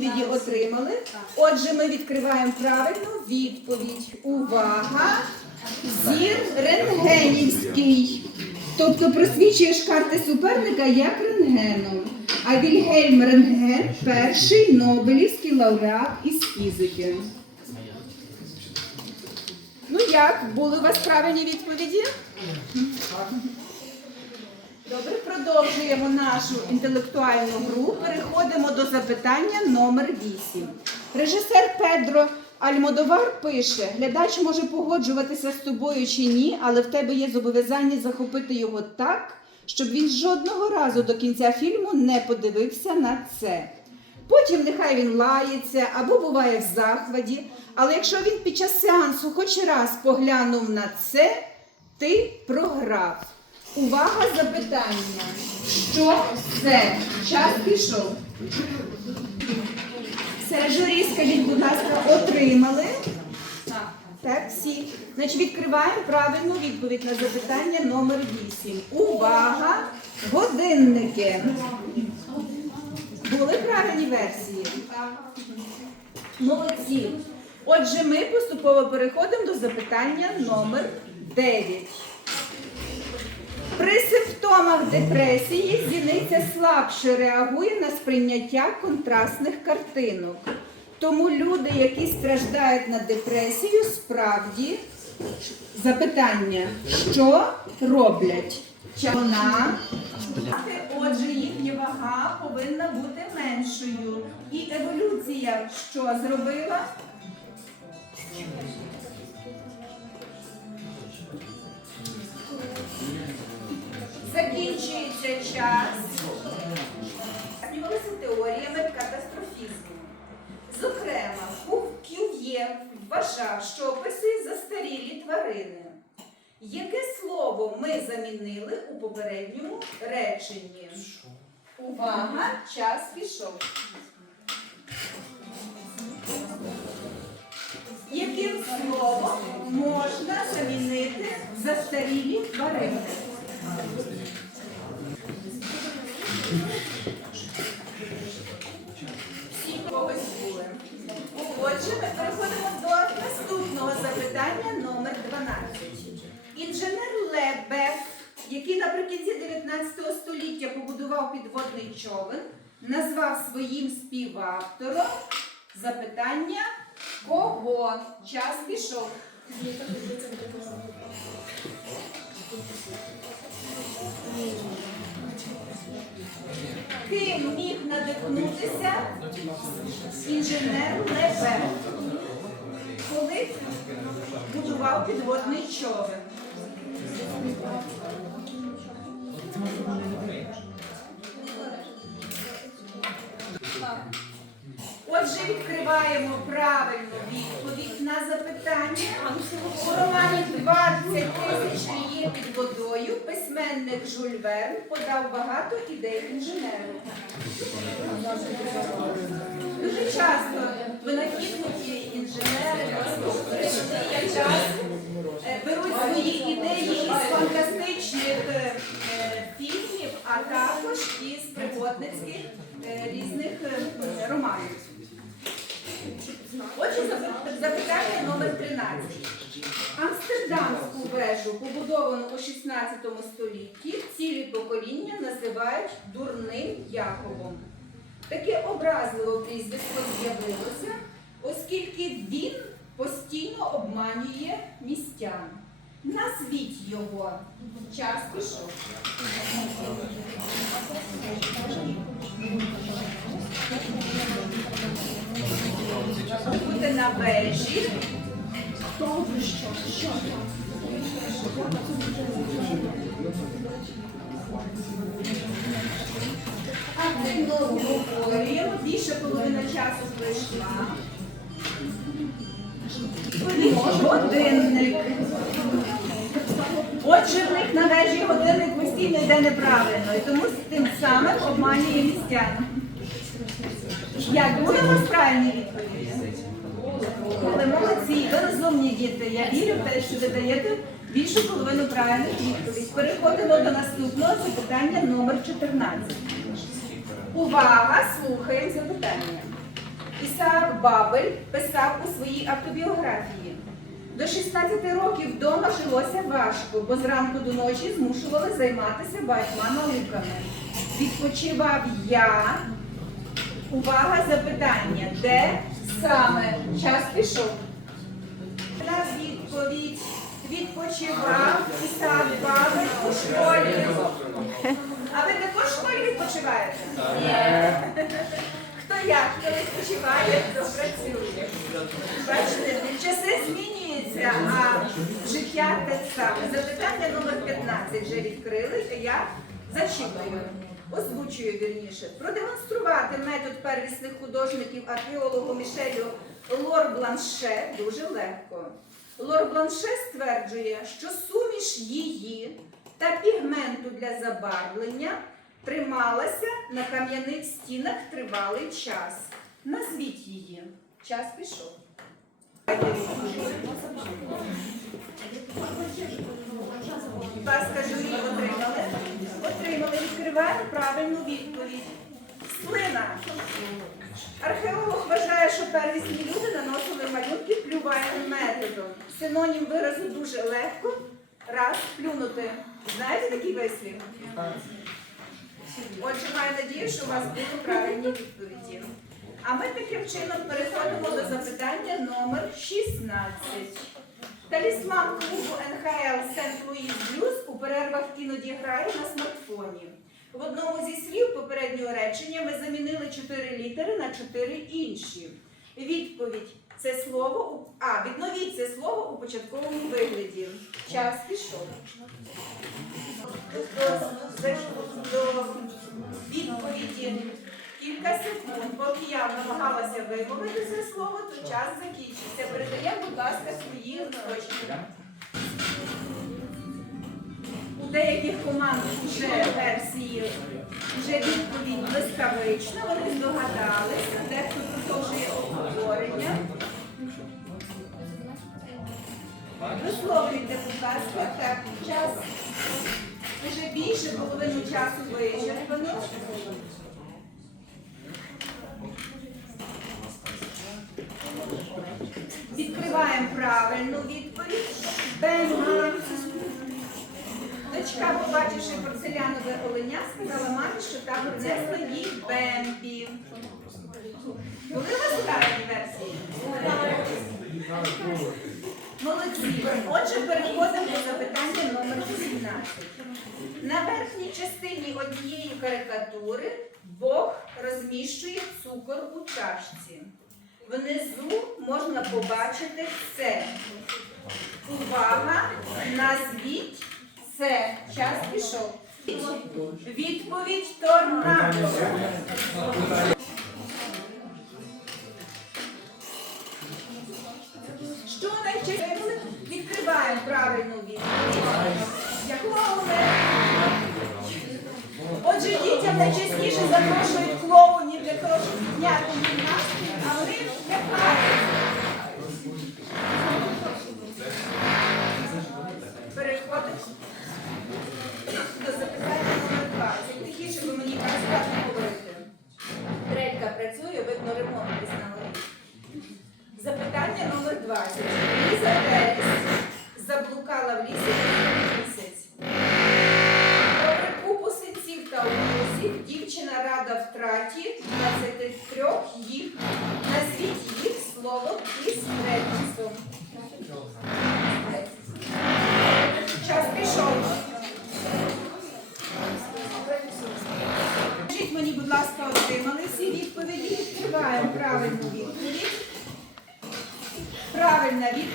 відповіді отримали. Отже, ми відкриваємо правильну відповідь. Увага! Зір рентгенівський. Тобто просвічуєш карти суперника як рентгеном. А Вільгельм Рентген перший Нобелівський лауреат із фізики. Ну як, були у вас правильні відповіді? Добре, продовжуємо нашу інтелектуальну гру. Переходимо до запитання номер 8. Режисер Педро Альмодовар пише: глядач може погоджуватися з тобою чи ні, але в тебе є зобов'язання захопити його так, щоб він жодного разу до кінця фільму не подивився на це. Потім нехай він лається або буває в захваті, але якщо він під час сеансу хоч раз поглянув на це, ти програв. Увага запитання. Що це? Час пішов. Все, журі, скажіть, будь ласка, отримали? Так, всі. Значить, відкриваємо правильну відповідь на запитання номер 8. Увага! Годинники. Були правильні версії? Молодці. Отже, ми поступово переходимо до запитання номер 9. При симптомах депресії зіниця слабше реагує на сприйняття контрастних картинок. Тому люди, які страждають на депресію, справді запитання, що роблять? Вона, отже, їхня вага повинна бути меншою. І еволюція що зробила? Закінчується час. Змінилися теоріями катастрофізму. Зокрема, Кюв'є вважав, що описує застарілі тварини. Яке слово ми замінили у попередньому реченні? Увага, час пішов. Яким словом можна замінити застарілі тварини? Всі когось були. Отже, ми переходимо до наступного запитання номер 12. Інженер Лебек, який наприкінці 19 століття побудував підводний човен, назвав своїм співавтором запитання кого? Час пішов. Ким міг надихнутися інженер Лебек, коли будував підводний човен? Отже, відкриваємо правильну відповідь на запитання. У романі 20 тисяч є під водою письменник Жюль Верн подав багато ідей інженеру. Дуже часто винахідники, інженери, як час е, беруть свої ідеї із фантастичних е, фільмів, а також із пригодницьких е, різних романів. Отже, запитання номер 13. Амстердамську вежу, побудовану у 16 столітті, цілі покоління називають дурним Якобом. Таке образливе прізвисько з'явилося, оскільки він постійно обманює містян. Назвіть його. Час пішов. Бути на вежі. що? Активно обговорюємо. Більше половина часу пройшла. Годинник. Отже, в них на вежі годинник постійно йде неправильно, і тому з тим самим обманює містян. Як були у вас правильні відповіді? Були молодці, ви розумні діти. Я вірю в те, що ви даєте більшу половину правильних відповідей. Переходимо до наступного запитання номер 14. Увага! Слухаємо запитання. Ісаак Бабель писав у своїй автобіографії. До 16 років вдома жилося важко, бо зранку до ночі змушували займатися багатьма науками. Відпочивав я. Увага, запитання. Де саме час пішов? На відповідь. Відпочивав Ісаак Бабель у школі. А ви також в школі відпочиваєте? Ні. Хто як, хто відпочиває, хто працює. Бачите, часи змінюються, а життя те саме. Запитання номер 15 вже відкрили, я зачитую. Озвучую вірніше. Продемонструвати метод первісних художників археологу Мішелю Лор Бланше дуже легко. Лор Бланше стверджує, що суміш її та пігменту для забарвлення трималася на кам'яних стінах тривалий час. Назвіть її. Час пішов. Будь ласка, журі отримали. Отримали. Відкриваємо правильну відповідь. Слина. Археолог вважає, що первісні люди наносили малюнки плювальним методом. Синонім виразу дуже легко. Раз плюнути. Знаєте такий вислів? Отже, маю надію, що у вас будуть правильні відповіді. А ми таким чином переходимо до запитання номер 16. Талісман клубу НХЛ Сент-Луїс Блюз у перервах іноді грає на смартфоні. В одному зі слів попереднього речення ми замінили чотири літери на чотири інші. Відповідь це слово а, відновіть це слово у початковому вигляді. Час пішов. Відповіді кілька секунд. Поки я намагалася вимовити це слово, то час закінчився. Передаємо, будь ласка, свої листочки. У деяких команд вже версії вже відповідь блискавична, вони здогадалися, дехто продовжує обговорення. Висловлюйте, будь ласка, так, час вже більше половину часу вичерпано. Порцелянове оленя, сказала мамі, що та принесла їй бембі. Були у вас правильні версії? Молодці. Отже, переходимо до запитання номер 18. На верхній частині однієї карикатури Бог розміщує цукор у чашці. Внизу можна побачити це. Увага! Назвіть це. Час пішов. Відповідь торнадо. Що найчастіше відкриваємо правильну відповідь? Клоуни. Отже, дітям найчастіше запрошують клоунів для того, щоб підняти їм настрій, а вони. Переходимо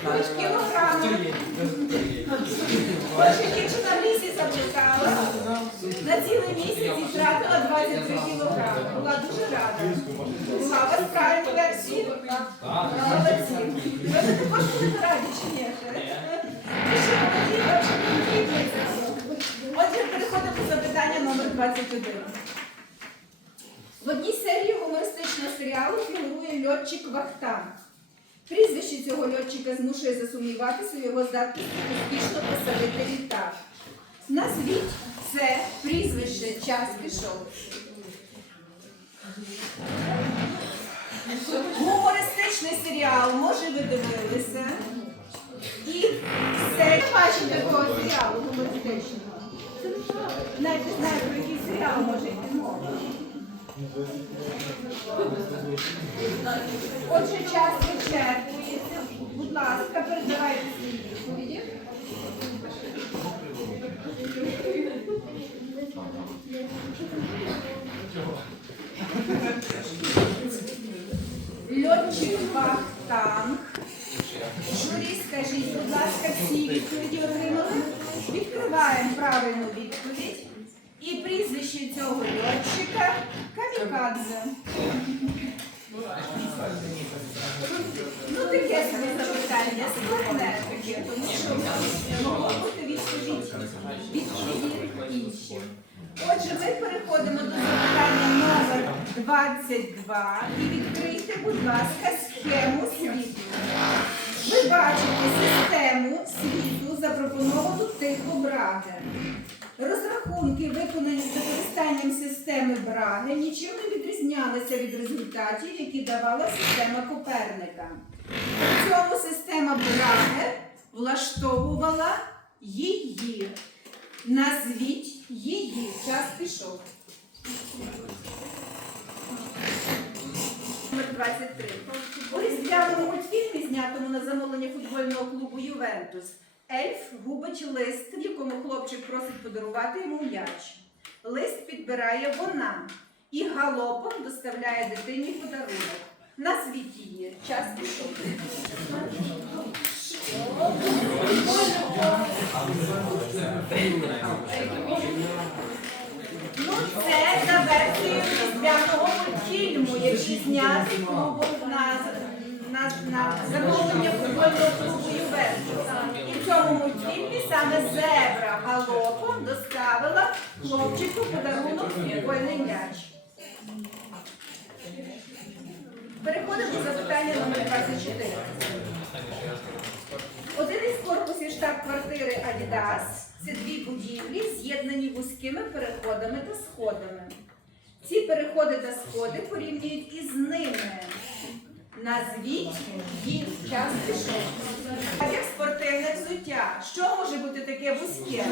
Відповідь кілограми. Отже, дівчина в лісі заблукала. На цілий місяць і втратила 23 кілограми. Була дуже рада. Була вас правильна версія? Молодці. Ви також будете раді чи ні? Ще молоді, не. Отже, переходимо до запитання номер 21. В одній серії гумористичного серіалу фігурує льотчик Вахтанг. Прізвище цього льотчика змушує засумніватися його здатності успішно посадити літак. Назвіть це прізвище. Час пішов. Гумористичний серіал, може ви дивилися. І все. Не такого серіалу гумористичного. Навіть не про який серіал може йти мова. Отже, час вичерпується. Будь ласка, передавайте свої відповіді. Льотчик Бахтанг. Журі, скажіть, будь ласка, всі відповіді отримали? Відкриваємо правильну відповідь. І прізвище цього льотчика Камікадзе. Ну, таке собі запитання, складне таке, тому що могло бути відповідь відповіді інші. Отже, ми переходимо до запитання номер 22 і відкрийте, будь ласка, схему світу. Ви бачите систему світу, запропоновану Тихо Браге. Розрахунки, виконані з використанням системи Браги, нічим не відрізнялися від результатів, які давала система Коперника. При цьому система Браги влаштовувала її. Назвіть її. Час пішов. Номер 23. У різдвяному мультфільмі, знятому на замовлення футбольного клубу Ювентус, Ельф губить лист, якому хлопчик просить подарувати йому м'яч. Лист підбирає вона і галопом доставляє дитині подарунок. Назвіть її. Час пішов. Ну, це за версією різдвяного мультфільму, який знятий на, на, на замовлення футбольного клубу Ювентус. Цьому мультфільмі саме зебра галопом доставила хлопчику подарунок м'яч. Переходимо до запитання номер 24. Один із корпусів штаб-квартири Адідас це дві будівлі, з'єднані вузькими переходами та сходами. Ці переходи та сходи порівнюють із ними. Назвіть їх час пішов. Що може бути таке вузьке?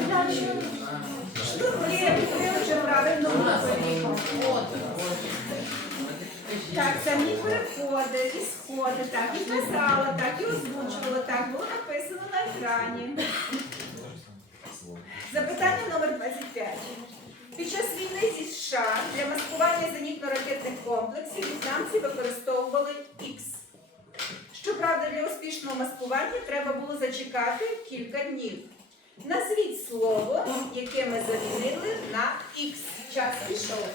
Штурки, ви вже правильно відповіли. Так, самі переходи і сходи, так, і писала, так, і озвучувала, так, було написано на екрані. Запитання номер 25. Під час війни зі США для маскування зенітно-ракетних комплексів в'єтнамці використовували X. Щоправда, для успішного маскування треба було зачекати кілька днів. Назвіть слово, яке ми замінили на X. Час пішов.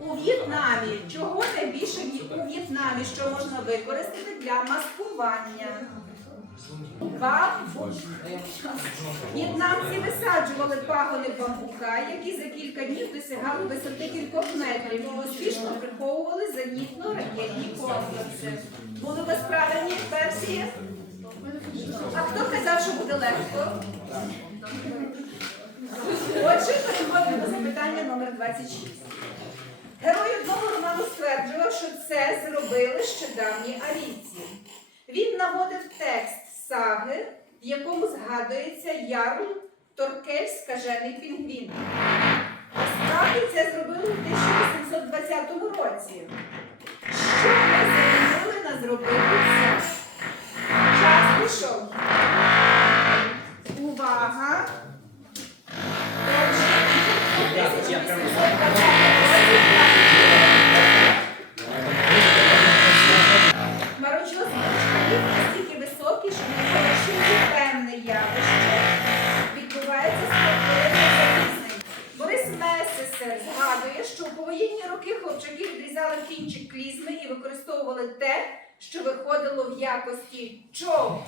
У В'єтнамі чого найбільше у В'єтнамі, що можна використати для маскування? Бамбук. В'єтнамці висаджували пагони бамбука, які за кілька днів досягали висоти кількох метрів і успішно приховували зенітно-ракетні комплекси. Були у вас правильні версії? А хто казав, що буде легко? Отже, переходимо до запитання номер 26. Герой одного роману стверджував, що це зробили ще давні арійці. Він наводив текст саги, в якому згадується Ярл Торкель скажений пінгвін. Насправді це зробили у 1820 році. Що ми замінили на зробити це? Час пішов. Увага! Отже, 1820 Хмарочос високий, що не залишили певне явище. Відбувається спортивне запізнення. Борис Месесер згадує, що у повоєнні роки хлопчаки відрізали кінчик клізми і використовували те, що виходило в якості чого.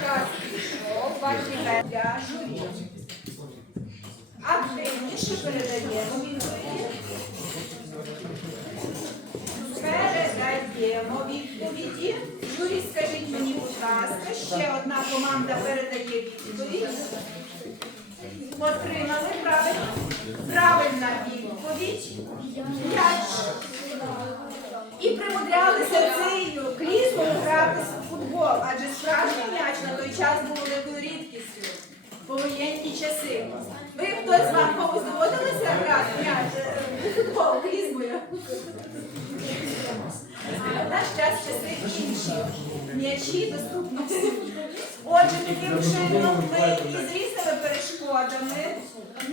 Час пішов, ваші для журі. Активніше передаємо відповіді. Передаємо відповіді. Журі, скажіть мені, будь ласка, ще одна команда передає відповідь. Отримали правильно. Правильна відповідь. М'яч. І примудрялися цією клізмою грати в футбол, адже справжній м'яч на той час був великою рідкістю. Повоєнні часи. Ви хтось з вам комусь доводилося грати м'яч е, у футбол клізмою? В наш час часи інші. М'ячі доступні всім. Отже, таким чином ми із різними перешкодами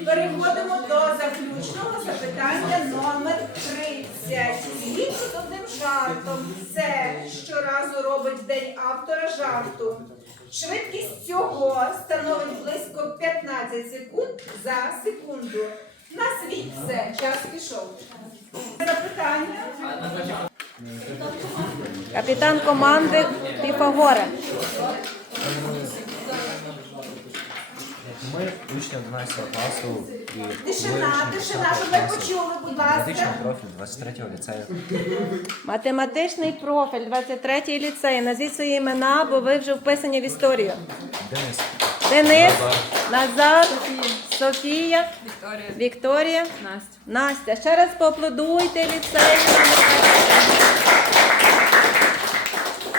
переходимо до заключного запитання номер 30. Згідно з одним жартом, це щоразу робить день автора жарту. Швидкість цього становить близько 15 секунд за секунду. Назвіть все, час пішов. Запитання. Капітан команди Піфагора. Ми учні 11 класу і Тишина, тишина, щоб ви почули, будь Математичний профіль 23-го ліцею. Математичний профіль 23-й ліцей. Назвіть свої імена, бо ви вже вписані в історію. Денис. Денис, Назар, Софія, Вікторія, Настя. Настя. Ще раз поаплодуйте ліцею.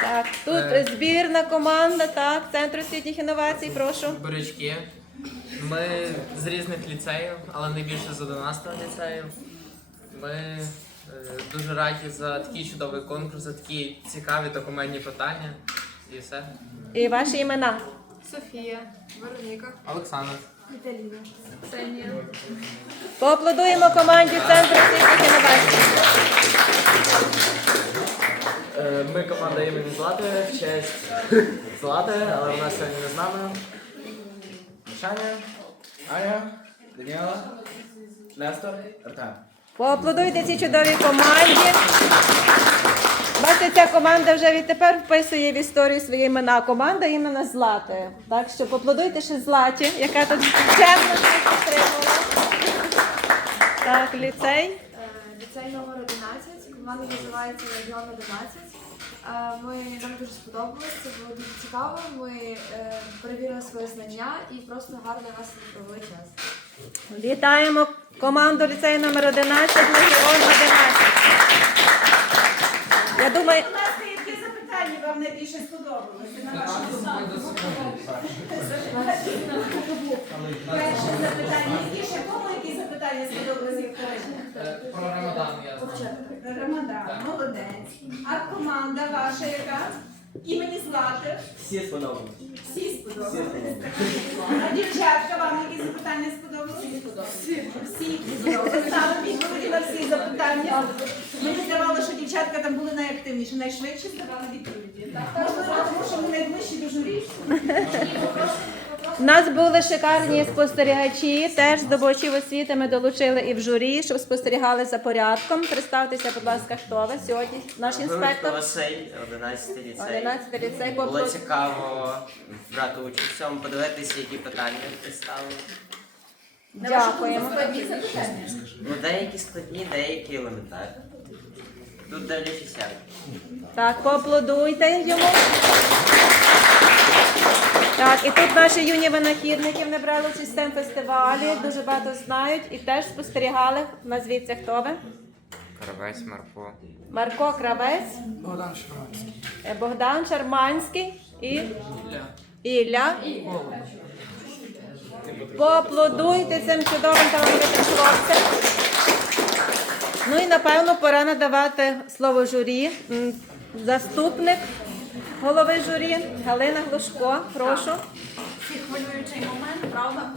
Так, тут збірна команда, так, Центру освітніх інновацій, прошу. Борячки. Ми з різних ліцеїв, але найбільше з 11 ліцею. Ми е, дуже раді за такий чудовий конкурс, за такі цікаві документні питання. І все. І ваші імена. Софія, Вероніка, Олександр. Віталіна, Ксенія. Поаплодуємо команді Центру освітніх інновацій. Е, Ми команда імені Злати в честь Злати, але вона сьогодні не з нами. Мішаня, Аня, Даніела, Нестор, Артем. Поаплодуйте цій чудовій команді. Бачите, ця команда вже відтепер вписує в історію свої імена. Команда іменно Злати. Так що поаплодуйте ще Златі, яка тут чемно підтримувала. Так, ліцей. Е, Ліцей номер 11, команда називається Регіон 11. Е, Ми, нам дуже сподобалось, це було дуже цікаво. Ми е, перевірили свої знання і просто гарно нас провели час. Вітаємо команду ліцею номер 11, Легіон 11. Я думаю, які запитання вам найбільше сподобалося на вашу думку? Перше запитання. Які ще кому які запитання сподобалися Вікторія? Про Рамадан я знаю. Рамадан, молодець. А команда ваша яка? Імені Злати? Всі сподобалися. Всі сподобалися. А дівчатка, вам які запитання сподобалися? Всі Всі сподобалися. Стали відповіді на всі запитання. Мені здавалося, що дівчатка там були найактивніші, найшвидше здавали відповіді. Можливо, тому що ми найближчі до журі. У нас були шикарні спостерігачі, теж здобувачів освіти ми долучили і в журі, щоб спостерігали за порядком. Представтеся, будь ласка, хто ви сьогодні? Наш інспектор. Василь, 11 ліцей. 11 ліцей Було поплод. цікаво брати участь в цьому, подивитися, які питання представили. Дякуємо. Ну, деякі складні, деякі елементарні. Тут дивлячись як. Так, поаплодуйте йому. Так, і тут наші юні винахідники не брали участь в цьому фестивалі, дуже багато знають і теж спостерігали. Назвіться, хто ви? Каравець Марко. Марко Кравець, Богдан Шарманський. е, Богдан Шарманський і Ілля. Поаплодуйте цим чудовим талановитим хлопцям. Ну і напевно пора надавати слово журі. Заступник голови журі Галина Глушко. Прошу. Всі хвилюючий момент, правда?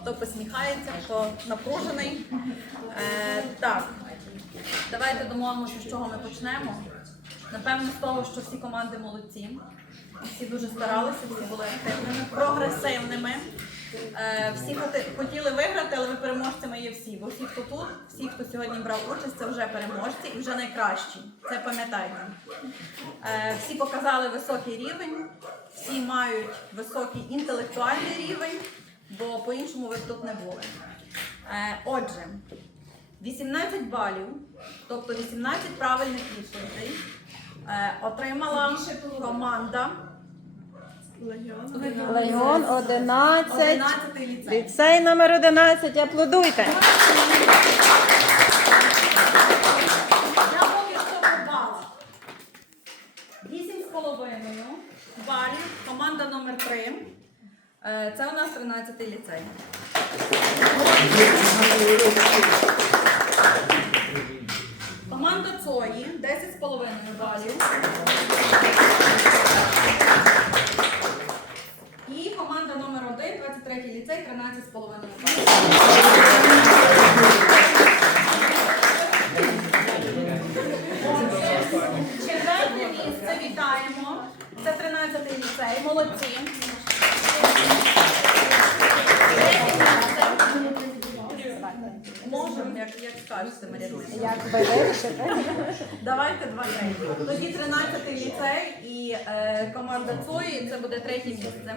Хто посміхається, хто напружений. Е, так, давайте домовимося, з чого ми почнемо. Напевно, з того, що всі команди молодці. Всі дуже старалися, всі були активними, прогресивними. Е, всі хотіли виграти, але ви переможцями є всі. Бо всі, хто тут, всі, хто сьогодні брав участь, це вже переможці і вже найкращі. Це пам'ятайте. Е, Всі показали високий рівень, всі мають високий інтелектуальний рівень, бо по-іншому ви тут не були. Е, Отже, 18 балів, тобто 18 правильних відповідей, отримала команда Легіон 11. 11 ліцей. Номер 11. Аплодуйте. Я поки що по. Вісім з половиною балів. Команда номер 3. Це у нас 13 ліцей. Команда Цої 10 з половиною балів. 23-й ліцей, половиною. Четверте місце вітаємо. Це 13-й ліцей. Молодці. Можемо, як, як скажете, Марія. Давайте два треті. Тоді 13-й ліцей і е, команда Цої. Це буде третє місце.